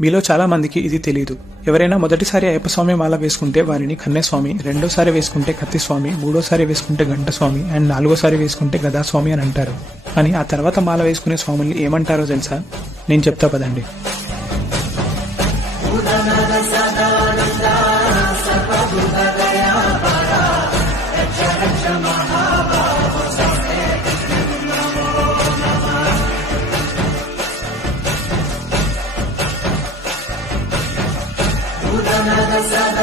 మీలో చాలా మందికి ఇది తెలియదు. ఎవరైనా మొదటిసారి అయ్యప్ప స్వామి మాల వేసుకుంటే వారిని కన్నెస్వామి, రెండోసారి వేసుకుంటే కత్తిస్వామి, మూడోసారి వేసుకుంటే గంటస్వామి అండ్ నాలుగోసారి వేసుకుంటే గదాస్వామి అని అంటారు. కానీ ఆ తర్వాత మాల వేసుకునే స్వాముల్ని ఏమంటారో తెలుసా? నేను చెప్తా పదండి. Sada